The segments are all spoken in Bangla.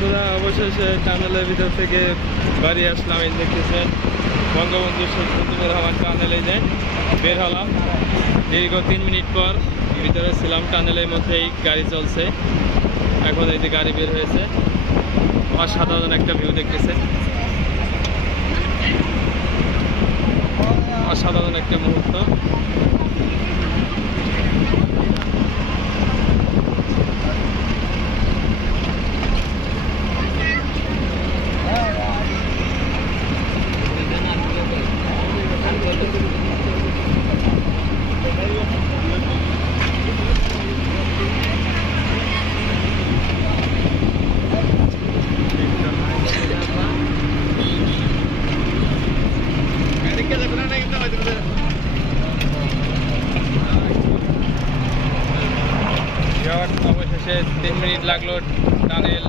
অবশেষে টানেলের ভিতর থেকে বাড়ি আসলাম এই দেখতেছেন বঙ্গবন্ধু শেখ মুজিবুর রহমান টানেলে যে বের হলাম। দীর্ঘ তিন মিনিট পর ভিতরে ছিলাম টানেলের মধ্যেই গাড়ি চলছে। এখন এই যে গাড়ি বের হয়েছে। অসাধারণ একটা ভিউ দেখতেছেন। অসাধারণ একটা মুহূর্ত। অবশেষে তিন মিনিট লাগল টানেল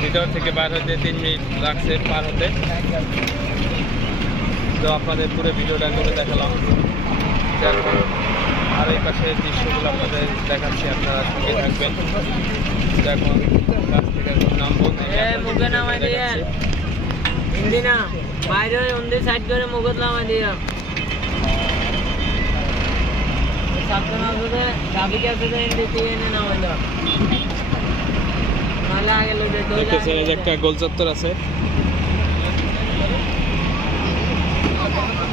ভিতর থেকে বার হতে তিন মিনিট লাগছে পার হতে। তো আপনাদের পুরো ভিডিওটা করে দেখালাম। আর এই পাশে দৃশ্যগুলো আপনাদের দেখাচ্ছি আপনারা সঙ্গে থাকবেন। দেখুন কাছ থেকে এখন নামবো। হিন্দি না বাইরে হিন্দি সাইড করে মুখত নামাই সাবধান হিন্দি দিয়ে এনে নামাই দাও। একটা গোল চত্বর আছে নামাই দাও নামাই দাও ইয়ে বিদ্যুৎ কে নামবেন নামেন তো